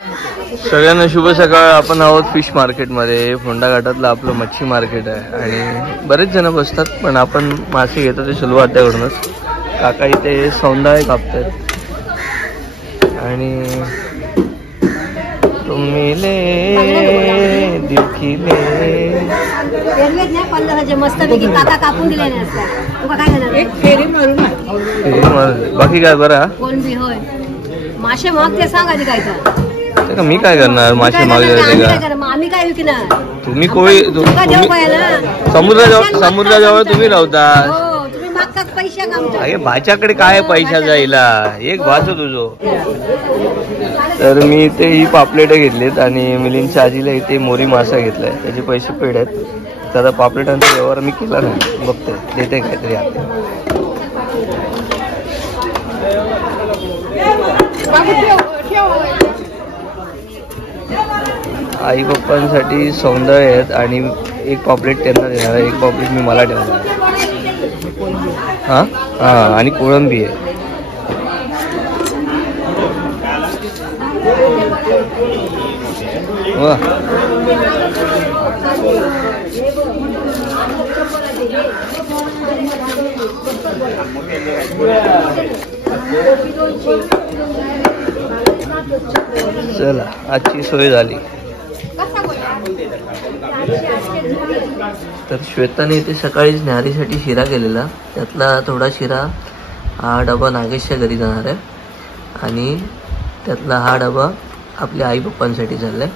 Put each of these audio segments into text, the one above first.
सगळ्यांना शुभ सकाळ. आपण आहोत फिश मार्केटमध्ये. फोंडा घाटातलं आपलं मच्छी मार्केट आहे आणि बरेच जण बसतात, पण आपण मासे घेतो ते सुलभ अड्ड्याकडूनच. काका इथे सौंदाळे कापतात आणि तुम्ही बाकी काय बरं. मासे मागते सांग आधी काय तर मी काय करणार. मासे मागले आम्ही काय विकणार. तुम्ही कोळी समुद्राजवळ तुम्ही राहता. तुम्ही मागतात पैसे. अरे भाच्याकडे काय पैसा जायला. एक भाच तुझो. तर मी इथे ही पापलेट घेतलीत आणि मिलिंदच्या आजीला इथे मोरी मासा घेतलाय. त्याचे पैसे पेड आहेत. तर पापलेटांचा व्यवहार मी केला नाही. बघते देते काहीतरी आता. आई पप्पांसाठी सौंदर्य आहेत आणि एक पॉपलेट त्यांना देणार आहे, एक पॉपलेट मी मला ठेवणार. हां हां आणि कोळंबी आहे. वा चला आजची सोय झाली. तर श्वेताने इथे सकाळीच न्याहारीसाठी शिरा केलेला. त्यातला थोडा शिरा हा डबा नागेशच्या घरी जाणार आहे आणि त्यातला हा डबा आपल्या आई पप्पांसाठी चाललाय.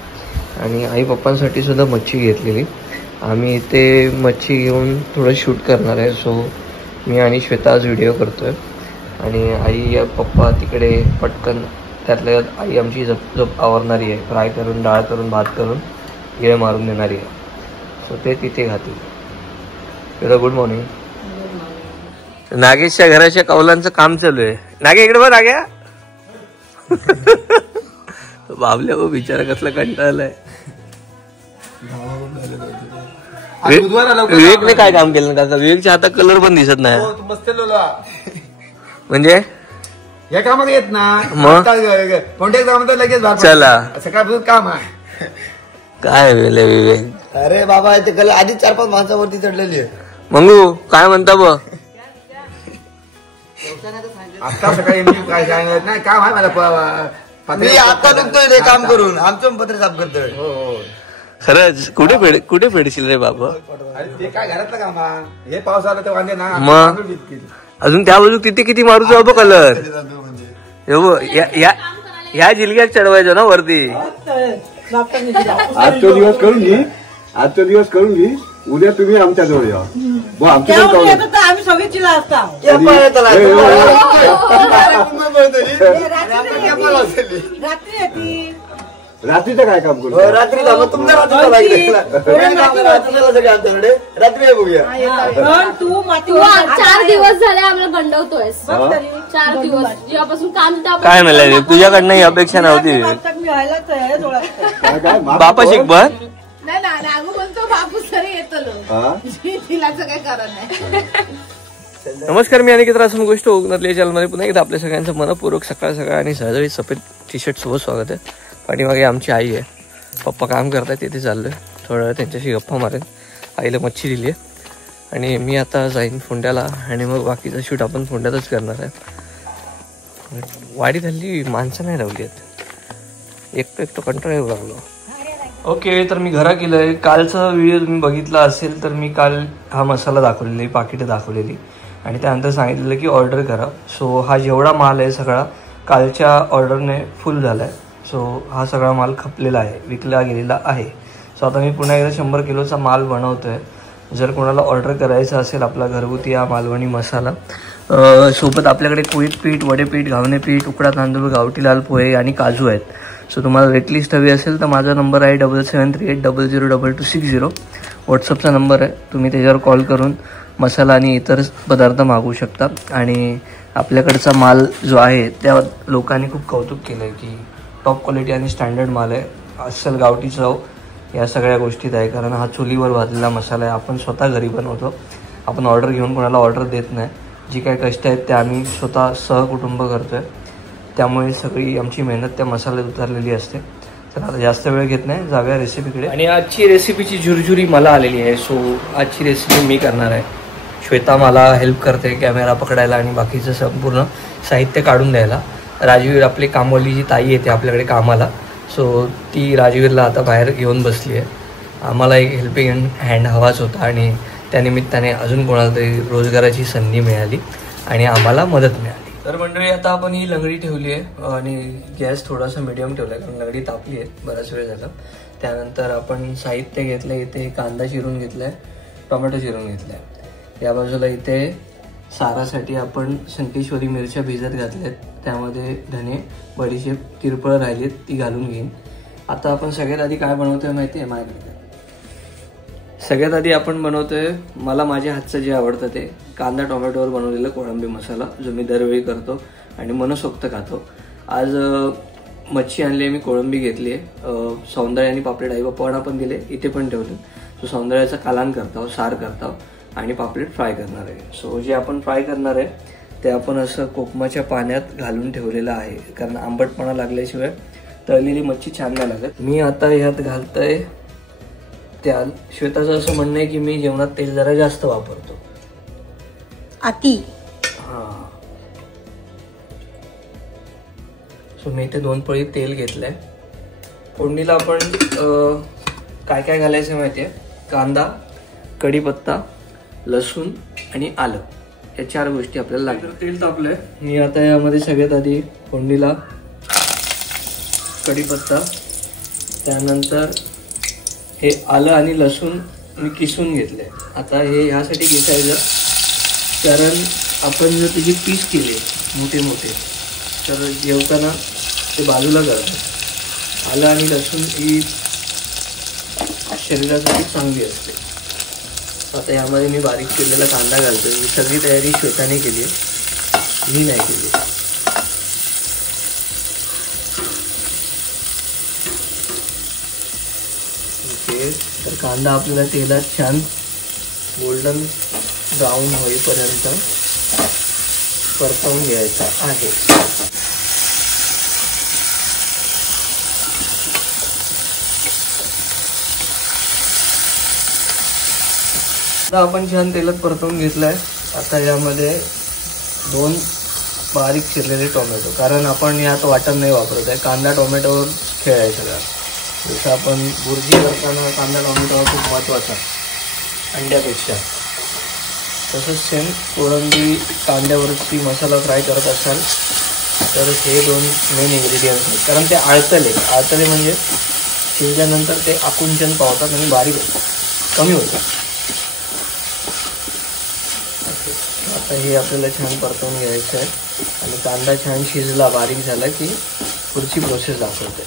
आणि आई पप्पांसाठी सुद्धा मच्छी घेतलेली. आम्ही इथे मच्छी घेऊन थोडं शूट करणार आहे. सो मी आणि श्वेता आज व्हिडिओ करतोय आणि आई पप्पा तिकडे पटकन त्यातल्या आई आमची जप आवरणारी आहे. फ्राय करून, डाळ करून, भात करून, गिळे मारून देणारी आहे. सो ते तिथे खातील. तर गुड मॉर्निंग. नागेशच्या घराच्या कौलांचं काम चालू आहे. नागे इकडे बघ. नाग्या बाबल्या हो बिचारा कसला कंटाळलाय. विवेकने काय काम केलं काका. विवेकच्या हातात कलर पण दिसत नाही. म्हणजे या कामात येत ना मग कोणत्या कामात लगेच चला सकाळपासून काम आहे. काय विवेक. अरे बाबा ते कलर आधीच 4-5 माणसावरती चढलेली आहे. मंगू काय म्हणता ब. आता सकाळी मी काय सांगत नाही. काम आहे मला. मी आता दुखतोय रे काम करून. आमचं पत्र साफ करतोय. खरंच कुठे फेडशील रे बाबा. ते काय घरातलं काम आहे. हे पाऊस आला तर वांदे ना. मग अजून त्या बाजू तिथे किती मारूच बाबा कलर. ह्या जिल्ह्यात चढवायचं ना वरती. आजचा दिवस करून घे. उद्या तुम्ही आमच्या जवळ या. आम्ही सगळीला असता. रात्रीचं काय काम करू. रात्री तुमच्या रात्री बघूया. तू 4 दिवस झाले आम्हाला गंडवतोय. 4 दिवस जेव्हापासून काम काय म्हणलं तुझ्याकडनं ही अपेक्षा नव्हती. बापा शिकवा नाही नागू बोलतो बापू सरी येतो तिलाचं काही कारण नाही. नमस्कार, मी अनिकेत रासून गोष्ट ओगनतल्या चॅनलमध्ये पुन्हा एकदा आपल्या सगळ्यांचं मनपूर्वक सकाळ आणि सहजळी सफेद टी-शर्ट सोबत स्वागत आहे. पाठीमागे आमची आई आहे. पप्पा काम करतायत तिथे चाललोय. थोडा वेळ त्यांच्याशी गप्पा मारेन. आईला मच्छी दिली आहे आणि मी आता जाईन फोंड्याला आणि मग बाकीचं शूट आपण फोंड्यातच करणार आहे. वाडीत हल्ली माणसं नाही लावली आहेत. एकटं कंटाळा येऊ लागलो. ओके, तर मी घरा केलंय. कालचा व्हिडिओ तुम्ही बघितला असेल तर मी काल हा मसाला दाखवलेली, पाकिटं दाखवलेली आणि त्यानंतर सांगितलेलं की ऑर्डर करा. सो हा जेवढा माल आहे सगळा कालच्या ऑर्डरने फुल झाला आहे. सो हा सगळा माल खपलेला आहे, विकला गेलेला आहे. सो आता मी पुन्हा एकदा 100 किलोचा माल बनवतो आहे. जर कोणाला ऑर्डर करायचं असेल आपला घरगुती हा मालवणी मसाला, सोबत आपल्याकडे कुळीत पीठ, वडेपीठ, घावणे पीठ, उकडा तांदूळ, गावठी लाल पोहे आणि काजू आहेत. सो तुम्हाला रेटलिस्ट हवी असेल तर माझा नंबर आहे 7738002260. व्हॉट्सअपचा नंबर आहे. तुम्ही त्याच्यावर कॉल करून मसाला आणि इतर पदार्थ मागवू शकता. आणि आपल्याकडचा माल जो आहे त्या लोकांनी खूप कौतुक केलं आहे की टॉप क्वालिटी आणि स्टँडर्ड माल आहे. अस्सल गावठी चव या सगळ्या गोष्टीत आहे. कारण हा चुलीवर भाजलेला मसाला आहे. आपण स्वतः घरी बनवतो. आपण ऑर्डर घेऊन कोणाला ऑर्डर देत नाही. जी काही कष्ट आहेत ते आम्ही स्वतः सहकुटुंब करतो आहे. त्यामुळे सगळी आमची मेहनत त्या मसाल्यात उतरलेली असते. तर आता जास्त वेळ घेत नाही, जाऊया रेसिपीकडे. आणि आजची रेसिपीची झुरझुरी मला आलेली आहे. सो आजची रेसिपी मी करणार आहे. श्वेता मला हेल्प करते कॅमेरा पकडायला आणि बाकीचं संपूर्ण साहित्य काढून द्यायला. राजवीर आपली कामवाली जी ताई येते आपल्याकडे कामाला, सो ती राजवीरला आता बाहेर घेऊन बसली आहे. आम्हाला एक हेल्पिंग हँड हवाच होता आणि त्यानिमित्ताने अजून कोणाला तरी रोजगाराची संधी मिळाली आणि आम्हाला मदत मिळाली. तर मंडळी आता आपण ही लंगडी ठेवली आहे आणि गॅस थोडासा मीडियम ठेवला आहे कारण लंगडी तापली आहे बराच वेळ झाला. त्यानंतर आपण साहित्य घेतलं. इथे कांदा चिरून घेतला आहे, टोमॅटो चिरून घेतला आहे. या बाजूला इथे सारासाठी आपण संकेश्वरी मिरच्या भिजत घातल्यात, त्यामध्ये धने बडीशेप तिरपळ राहिलीत ती घालून घेईन. आता आपण सगळ्यात आधी काय बनवतोय माहिती आहे माझ्याकडे? सगळ्यात आधी आपण बनवतोय मला माझ्या हातचं जे आवडतं ते कांदा टोमॅटोवर बनवलेला कोळंबी मसाला, जो मी दरवेळी करतो आणि मनसोक्त खातो. आज मच्छी आणली आहे, मी कोळंबी घेतली आहे. सौंदर्य आणि पापलेट आई बाप्पांना पण दिले, इथे पण ठेवले. सो सौंदर्याचा कालान करतो, सार करतो आणि पापलेट फ्राय करणार आहे. सो जे आपण फ्राय करणार आहे ते आपण असं कोकमाच्या पाण्यात घालून ठेवलेलं आहे कारण आंबटपणा लागल्याशिवाय तळलेली मच्छी छान नाही लागत. मी आता ह्यात घालतोय त्या श्वेताचं असं म्हणणं आहे की मी जेवणात तेल जरा जास्त वापरतो. आती सो मी इथे 2 पळी तेल घेतलंय. फोडणीला आपण काय काय घालायचं माहितीये? कांदा, कढीपत्ता, लसूण आणि आलं, या 4 गोष्टी आपल्याला लागतात. तेल तापलंय. मी आता यामध्ये सगळ्यात आधी फोडणीला कढीपत्ता, त्यानंतर हे आलं आणि लसूण मी किसून घेतलंय. आता हे ह्यासाठी किसायचं कारण आपण जर त्याची पीस केले मोठे मोठे तर जेवताना ते बाजूला करतात. आलं आणि लसूण ही शरीरासाठी चांगली असते. आता यामध्ये मी बारीक केलेला कांदा घालतो. ही सगळी तयारी श्वेताने केली आहे, मी नाही केली. ओके, तर कांदा आपल्याला तेलात छान गोल्डन ब्राऊन होईपर्यंत परतवून घ्यायचा आहे. आपण छान तेलात परतवून घेतलाय. आता यामध्ये 2 बारीक चिरलेले टोमॅटो, कारण आपण यात वाटण नाही वापरत आहे, कांदा टोमॅटोवर खेळायचं सगळं. जसं आपण बुर्जी करताना कांदा टोमॅटो खूप महत्त्वाचा अंड्यापेक्षा, तसंच सेम कोळंबी कांद्यावरती मसाला फ्राय करत असाल तर हे 2 मेन इन्ग्रेडियंट्स आहेत. कारण ते आळतले म्हणजे शिजल्यानंतर ते आकुंचन पावतात आणि बारीक होतात, कमी होतात. आता हे आपल्याला छान परतवून घ्यायचं आहे आणि कांदा छान शिजला, बारीक झाला की पुढची प्रोसेस दाखवते.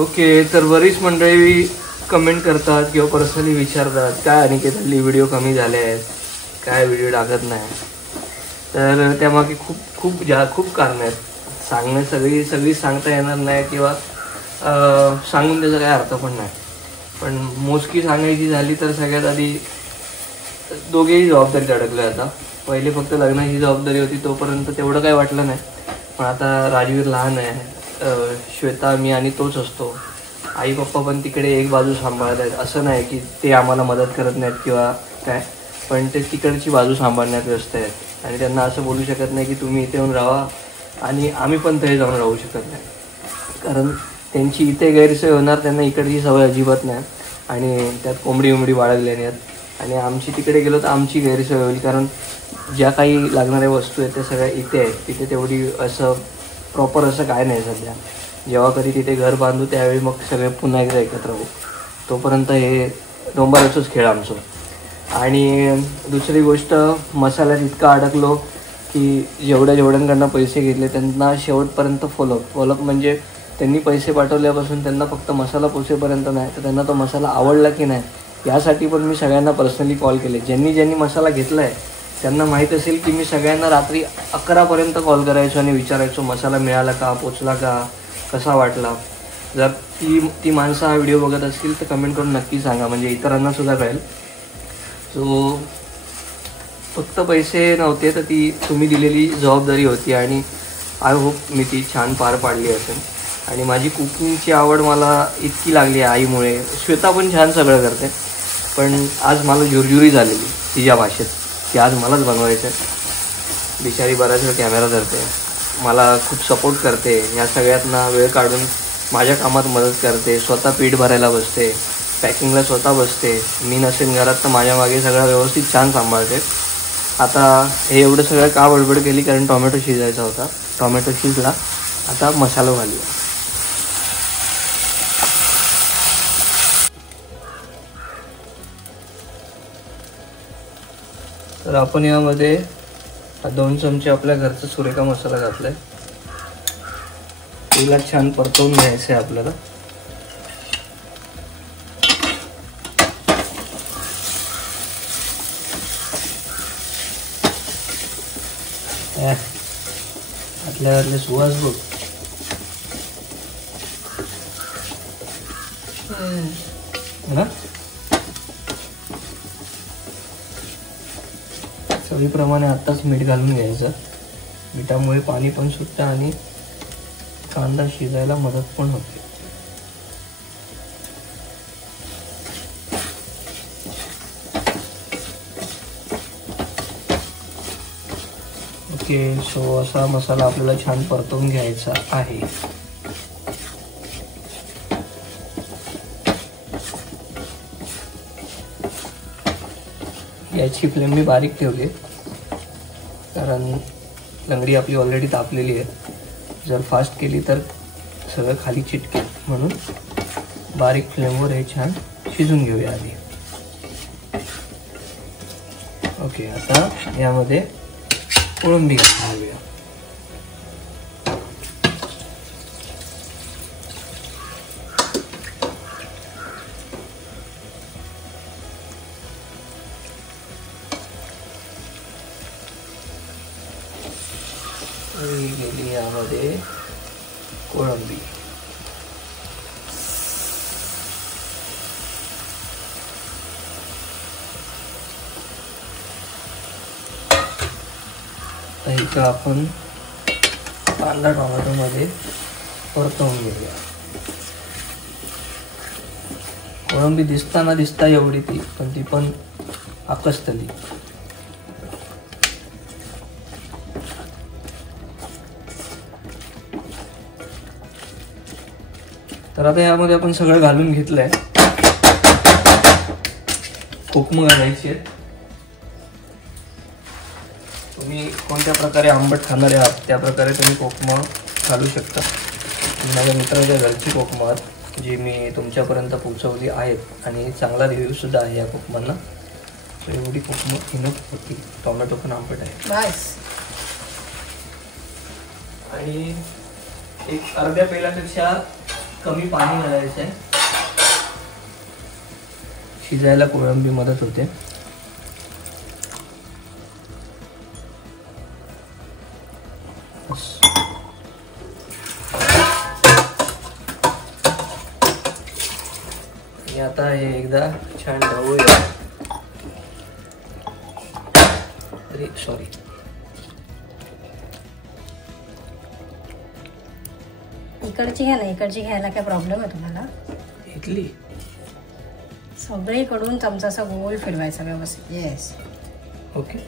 ओके, तर बरीच मंडळी कमेंट करतात किंवा पर्सनली विचारतात काय अनिकेतली व्हिडिओ कमी झाले आहेत, काय व्हिडिओ टाकत नाही. तर त्यामागे खूप कारणं आहेत. सगळी सांगता येणार नाही किंवा सांगून त्याचा काय अर्थ पण नाही. पण मोजकी सांगायची झाली तर सगळ्यात आधी दोघेही जबाबदारीत अडकले. आता पहिले फक्त लग्नाची जबाबदारी होती, तोपर्यंत तेवढं काही वाटलं नाही. पण आता राजवीर लहान आहे, श्वेता मी आणि तोच असतो. आई पप्पा पण तिकडे एक बाजू सांभाळत आहेत. असं नाही की ते आम्हाला मदत करत नाहीत किंवा काय, पण ते तिकडची बाजू सांभाळण्यात व्यस्त आहेत आणि त्यांना असं बोलू शकत नाही की तुम्ही इथे येऊन राहा आणि आम्ही पण ते जाऊन राहू शकत नाही. कारण त्यांची इथे गैरसोय होणार, त्यांना इकडची सवय अजिबात नाही आणि त्यात कोंबडी बाळगल्याने आणि आमची तिकडे गेलो तर आमची गैरसोय होईल. कारण ज्या काही लागणाऱ्या वस्तू आहेत त्या सगळ्या इथे आहेत, तिथे तेवढी असं प्रॉपर असं काय नाही सध्या. जेव्हा कधी तिथे घर बांधू त्यावेळी मग सगळे पुन्हा एकदा एकत्र होऊ. तोपर्यंत हे डोंबाराचंच खेळ आमचं. आणि दुसरी गोष्ट, मसाल्यात इतका अडकलो की जेवढ्यांकडनं पैसे घेतले त्यांना शेवटपर्यंत फॉलोअप म्हणजे त्यांनी पैसे पाठवल्यापासून त्यांना फक्त मसाला पोचेपर्यंत नाही तर त्यांना तो मसाला आवडला की नाही यासाठी पण मी सगळ्यांना पर्सनली कॉल केले. ज्यांनी मसाला घेतला आहे त्यांना माहीत असेल की मी सगळ्यांना रात्री 11पर्यंत कॉल करायचो आणि विचारायचो मसाला मिळाला का, पोचला का, कसा वाटला. जर ती माणसं हा व्हिडिओ बघत असतील तर कमेंट करून नक्की सांगा, म्हणजे इतरांना सुद्धा कळेल. सो फक्त पैसे नव्हते तर ती तुम्ही दिलेली जबाबदारी होती आणि आय होप मी ती छान पार पाडली असेल. आणि माझी कुकिंगची आवड मला इतकी लागली आहे आईमुळे. श्वेता पण छान सगळं करते, पण आज मला जुरजुरी झालेली तिच्या भाषेत की आज मलाच बनवायचं आहे. बिचारी बराच वेळ कॅमेरा धरते, मला खूप सपोर्ट करते, ह्या सगळ्यातना वेळ काढून माझ्या कामात मदत करते, स्वतः पीठ भरायला बसते, पॅकिंगला स्वतः बसते. मी नसेन घरात तर माझ्या मागे सगळं व्यवस्थित छान सांभाळते. आता हे एवढं सगळं का बडबड केली, कारण टोमॅटो शिजायचा होता. टोमॅटो शिजला, आता मसाला घालूया. तर आपण यामध्ये 2 चमचे आपल्या घरचा सुरेखा मसाला घातलाय. तिला छान परतवून घ्यायचं आहे आपल्याला. घातल्या सुवास बघ. चवीप्रमाणे आत्ताच मीठ घालून घ्यायचं. मिठामुळे पाणी पण सुटतं आणि कांदा शिजायला मदत पण होते. ओके, सो असा मसाला आपल्याला छान परतवून घ्यायचा आहे. याची फ्लेम मी बारीक ठेवली कारण लंगडी आपली ऑलरेडी तापलेली आहे. जर फास्ट केली तर सगळं खाली चिटकेल, म्हणून बारीक फ्लेमवर हे छान शिजून घेऊया आधी. ओके, आता यामध्ये कोळंबी घालूया. गेली यामध्ये कोळंबी. इथं आपण कांदा टोमॅटो मध्ये परतवून घेऊया. कोळंबी दिसता एवढी ती, पण ती पण आकसतली. तर आता यामध्ये आपण सगळं घालून घेतलंय. कोकम घालायची आहेत. तुम्ही कोणत्या प्रकारे आंबट खाणारे आहात त्या प्रकारे तुम्ही कोकम घालू शकता. माझ्या मित्राच्या घरची कोकम आहेत जी मी तुमच्यापर्यंत पोहोचवली आहेत आणि चांगला रिव्ह्यू सुद्धा आहे या कोकमांना. तर एवढी कोकम इनफ होती. टोमॅटो पण आंबट आहे. आणि एक अर्ध्या पेल्यापेक्षा कमी पाणी घालायचं आहे. शिजायला कोळंबी मदत होते. आता हे एकदा छान ढवळूया. अरे सॉरी, इकडची घ्या ना. इकडची घ्यायला काय प्रॉब्लेम आहे तुम्हाला? इडली सगळीकडून चमचाचा गोल फिरवायचा व्यवस्थित. Yes, okay.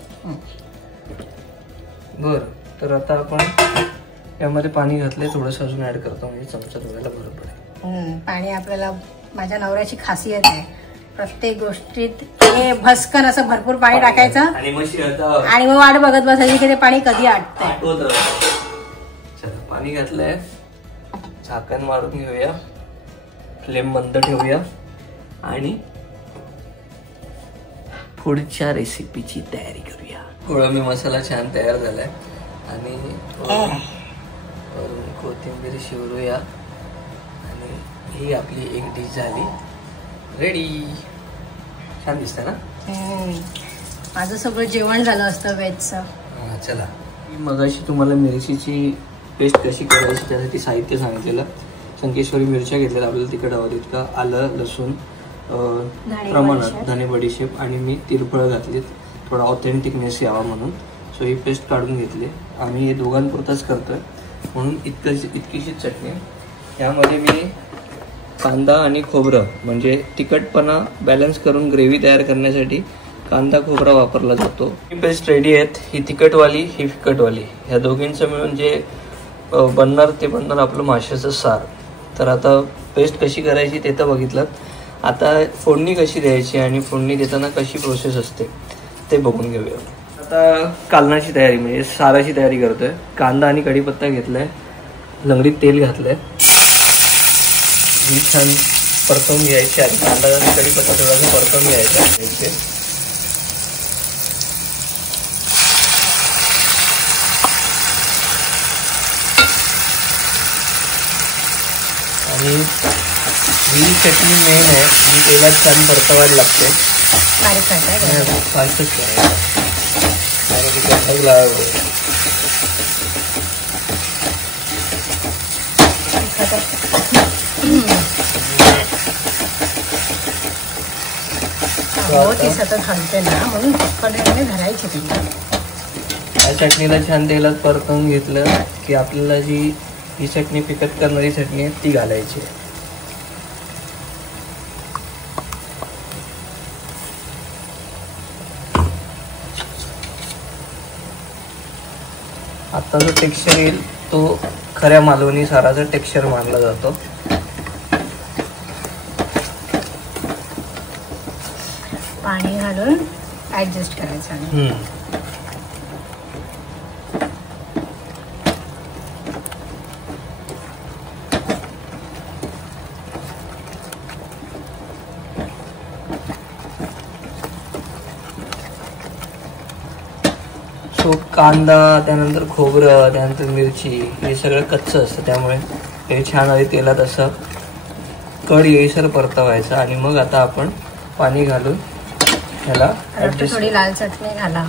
बरं, तर आता आपण यामध्ये पाणी घातले, थोडंसं अजून ऍड करतो म्हणजे चमचा धुवायला बरं पडेल. पाणी आपल्याला, माझ्या नवऱ्याची खासियत आहे, प्रत्येक गोष्टीत हे भस्कन असं भरपूर पाणी टाकायचं आणि मग वाट बघत बसायची की ते पाणी कधी आटतंय. चला, पाणी घातलंय, झाकण मारून घेऊया, फ्लेम मंद ठेवूया आणि पुढच्या रेसिपीची तयारी करूया. कोळंबी मसाला छान तयार झालाय आणि कोथिंबीर शिवरूया आणि ही आपली एक डिश झाली रेडी. छान दिसतं ना? माझं सगळं जेवण झालं असतं व्हेजचं. चला, मगाशी तुम्हाला मिरचीची पेस्ट कशी करायची त्यासाठी साहित्य सांगितलेलं. संकेश्वरी मिरच्या घेतलेल्या आपल्याला तिखट हवं तितकं, आलं लसूण प्रमाणात, धने बडीशेप आणि मी तिरफळं घातलीत थोडा ऑथेंटिकनेस यावा म्हणून. सो ही पेस्ट काढून घेतली. आम्ही हे दोघांपुरताच करतोय म्हणून इतकीशी चटणी. यामध्ये मी कांदा आणि खोबरं म्हणजे तिखटपणा बॅलन्स करून ग्रेव्ही तयार करण्यासाठी कांदा खोबरा वापरला जातो. ही पेस्ट रेडी आहेत. ही तिखटवाली, ही फिकटवाली, ह्या दोघींचं मिळून जे बनणार ते बनणार आपलं माशाचं सार. तर आता पेस्ट कशी करायची ते तर बघितलं. आता फोडणी कशी द्यायची आणि फोडणी देताना कशी प्रोसेस असते ते बघून घेऊया. आता कालनाची तयारी म्हणजे साराची तयारी करतोय. कांदा आणि कढीपत्ता घेतलाय, लंगडीत तेल घातलंय. ही छान परतवून घ्यायची आणि कांदा आणि कढीपत्ता थोडासा परतवून घ्यायचा. आणि ही चटणी मेन आहे, ही तेलात छान परतवायला लागते. फास्टच या चटणीला छान तेलात परतवून घेतलं की आपल्याला जी ही चटणी फिकट करणारी चटणी आहे ती घालायची. आता जो टेक्स्चर येईल तो खऱ्या मालवणी साराचा टेक्स्चर मानला जातो. पाणी घालून ऍडजस्ट करायचं. सो कांदा, त्यानंतर खोबरं, त्यानंतर मिरची हे सगळं कच्चं असतं, त्यामुळे हे छान आधी तेलात असं कड येईसर परतवायचं. आणि मग आता आपण पाणी घालून ह्याला थोडी लाल चटणी घाला.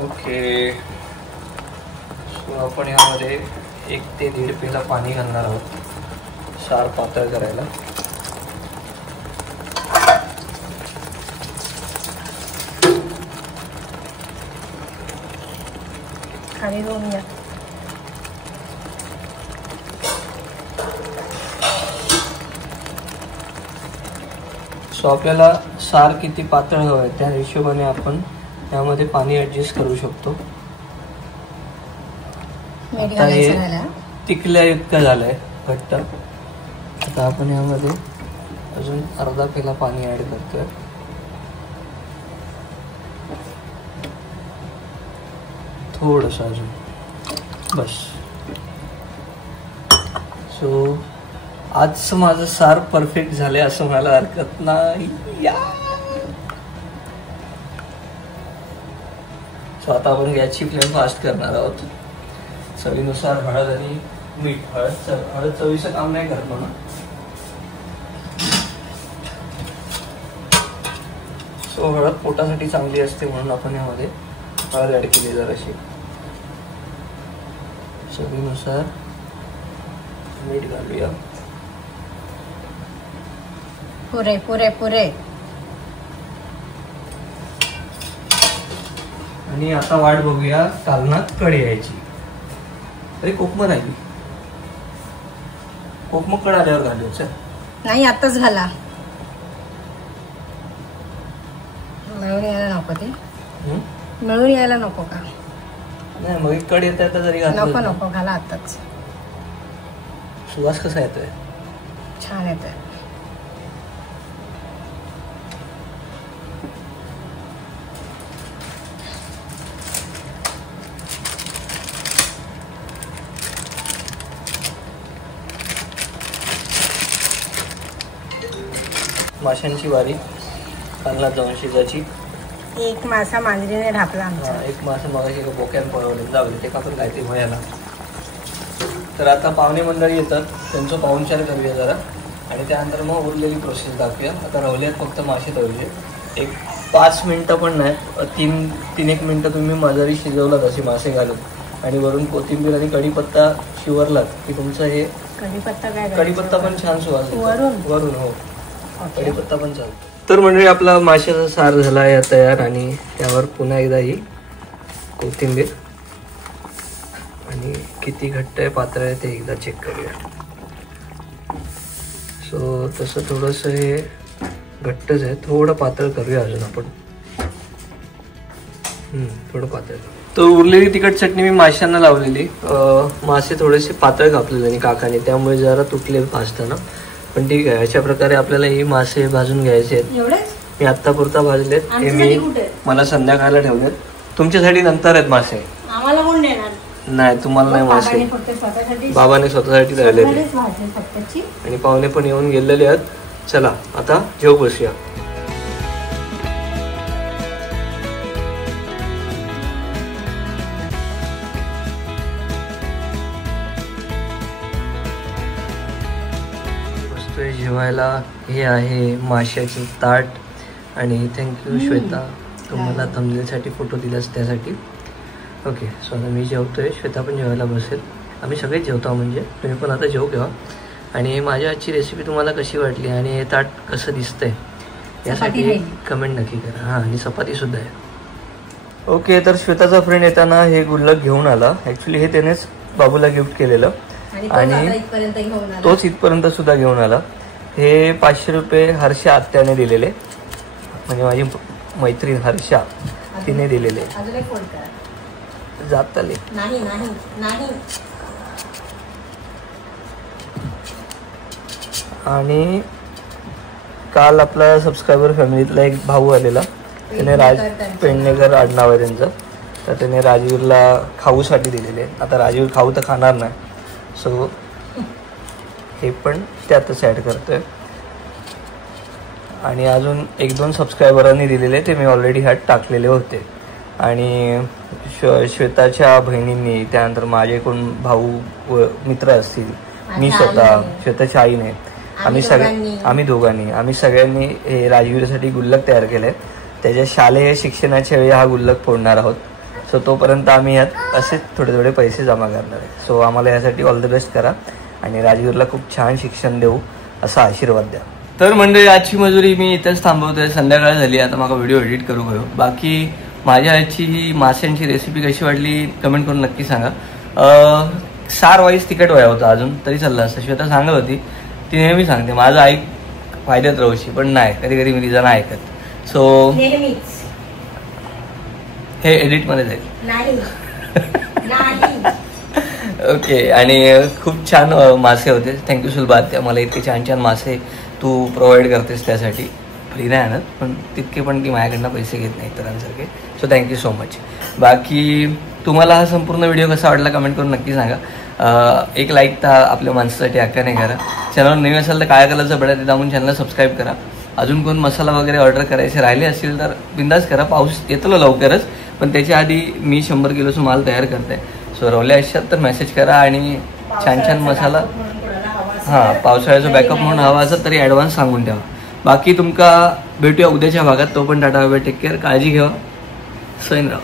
ओके. सो आपण यामध्ये 1 ते 1.5 पेला पाणी घालणार आहोत सार पातळ करायला. खाली दोन घ्या. सो आपल्याला सार किती पातळ हवं आहे त्या हिशोबाने आपण यामध्ये पाणी ऍडजस्ट करू शकतो. आता हे तिकल्या इतकं झालंय घट्ट. आता आपण यामध्ये अजून अर्धा पेला पाणी ऍड करतोय. थोडंसं अजून बस. सो आजचं माझं सार परफेक्ट झालंय असं म्हणायला हरकत नाही. सो आता आपण गॅसची फ्लेम फास्ट करणार आहोत. चवीनुसार हळद आणि मीठ. हळद चवीचं काम नाही करत म्हणून. सो हळद पोटासाठी चांगली असते म्हणून आपण यामध्ये हळद ऍड केली जराशी. चवीनुसार मीठ घालूया. पुरे पुरे पुरे. आणि आता वाट बघूया कालनात कड यायची. अरे कोकम राहिली. कोकम कड आल्यावर घालायचं नाही, आताच घाला. मिळून यायला नको ते. मिळून यायला नको का? नाही मग कड येता येता जरी घातलं. नको नको घाला आताच. सुवास कसा येतोय? छान येतोय. माशांची वारी कालनात जाऊन शिजायची. एक मासा मांजरीने ढापला आमचा. एक मासा मगाशी बोक्यान पळवले जाऊ ते का पण काय व्हायला. तर आता पाहुणे मंडळी येतात, त्यांचं पाहुणचार करूया जरा. आणि त्यानंतर मग उरलेली प्रोसेस दाखवूया. आता रवल्यात फक्त मासे तळले, एक 5 मिनटं पण नाही, 3-1 मिनटं तुम्ही मजारी शिजवलात असे मासे घालून आणि वरून कोथिंबीर आणि कढीपत्ता शिवरलात की तुमचं हे कढीपत्ता पण छान सुवास वरून. हो, कढीपत्ता पण छान. तर मंडळी आपला माशाचा सार झाला आहे तयार आणि त्यावर पुन्हा एकदा ही कोथिंबीर आणि किती घट्ट आहे पातळ आहे ते एकदा चेक करूया. सो तसं थोडंसं हे घट्टच आहे, थोडं पातळ करूया अजून आपण. थोडं पातळ. तर उरलेली तिखट चटणी मी माशांना लावलेली. मासे थोडेसे पातळ कापलेले आणि काकाने, त्यामुळे जरा तुटले भाजताना, पण ठीक आहे. अशा प्रकारे आपल्याला हे मासे भाजून घ्यायचे आहेत. मी आत्तापुरता भाजलेत, हे मी मला संध्याकाळला ठेवलेत. तुमच्यासाठी नंतर आहेत मासे. आम्हाला कोण देणार? नाही, तुम्हाला नाही मासे, बाबाने स्वतःसाठी ठेवले आणि पाहुणे पण येऊन गेलेले आहेत. चला आता जेव बसूया. बसतोय जेवायला. हे आहे माशाची ताट आणि थँक्यू श्वेता, तुम्हाला थंबनेलसाठी फोटो दिलास त्यासाठी. ओके, सो आता मी जेवतोय, श्वेता पण जेवायला बसेल. आम्ही सगळेच जेवतो, म्हणजे तुम्ही पण आता जेव घ्या. आणि माझ्या आजची रेसिपी तुम्हाला कशी वाटली आणि हे ताट कसं दिसतंय यासाठी कमेंट नक्की करा. हां, आणि चपातीसुद्धा आहे. ओके, तर श्वेताचा फ्रेंड येताना हे गुल्लक घेऊन आला. ॲक्च्युली हे त्यानेच बाबूला गिफ्ट केलेलं आणि तोच इथपर्यंत सुद्धा घेऊन आला. हे 500 रुपये हर्षा आत्याने दिलेले, म्हणजे माझी मैत्रीण हर्षा तिने दिलेले. जात आले आणि काल आपला सबस्क्रायबर फॅमिलीतला एक भाऊ आलेला, त्याने राज पेडणेकर आडनाव आहे त्यांचं, तर त्याने राजवीरला खाऊसाठी दिलेले. आता राजवीर खाऊ तर खाणार नाही, सो हे पण त्यातच ॲड करतोय. आणि अजून 1-2 सबस्क्रायबरांनी दिलेले, ते मी ऑलरेडी ह्यात टाकलेले होते. आणि श्वेताच्या बहिणींनी, त्यानंतर माझे कोण भाऊ व मित्र असतील, मी स्वतः, श्वेताच्या आईने, आम्ही सगळ्यांनी हे राजवीरसाठी गुल्लक तयार केले. त्याच्या शालेय शिक्षणाच्या वेळी हा गुल्लक फोडणार आहोत. सो तोपर्यंत आम्ही यात असेच थोडे पैसे जमा करणार आहे. सो आम्हाला यासाठी ऑल द बेस्ट करा आणि राजवीरला खूप छान शिक्षण देऊ असा आशीर्वाद द्या. तर मंडळी, आजची मजुरी मी इथंच थांबवतोय. संध्याकाळ झाली, आता मला व्हिडिओ एडिट करू गयो. बाकी माझ्या आजची माशांची रेसिपी कशी वाटली कमेंट करून नक्की सांगा. सार वाईज तिखट व्हाया होता अजून तरी चाललं असतं. श्वेता सांगत होती, ती नेहमी सांगते माझं ऐक फायद्यात राहूशी, पण नाही, कधी कधी मी तिचं नाही ऐकत. सो हे एडिटमध्ये जाईल. ओके, आणि खूप छान मासे होते. थँक्यू सुलभा, मला इतके छान छान मासे तू प्रोव्हाइड करतेस, त्यासाठी फ्री नाही आणत, पण तितके पण की माझ्याकडनं पैसे घेत नाही इतरांसारखे. So thank you so much. बाकी तुम्हाला हा संपूर्ण व्हिडिओ कसा वाटला कमेंट करून नक्की सांगा. एक लाईक तर आपल्या माणसासाठी हक्काने करा. चॅनलवर नवीन असेल तर काळ्या कलरचं बटन ते दाबून चॅनलला सबस्क्राईब करा. अजून कोण मसाला वगैरे ऑर्डर करायचे राहिले असतील तर बिंदास करा. पाऊस येतो लवकरच, पण त्याच्या आधी मी 100 किलोचा माल तयार करते. सो रवल्या असतात तर मेसेज करा आणि छान छान मसाला, हां, पावसाळ्याचा बॅकअप म्हणून हवा असेल तरी ॲडव्हान्स सांगून ठेवा. बाकी तुमका भेटूया उद्याच्या भागात. तो पण tata bye bye, take care, काळजी घ्या, सैन राहा.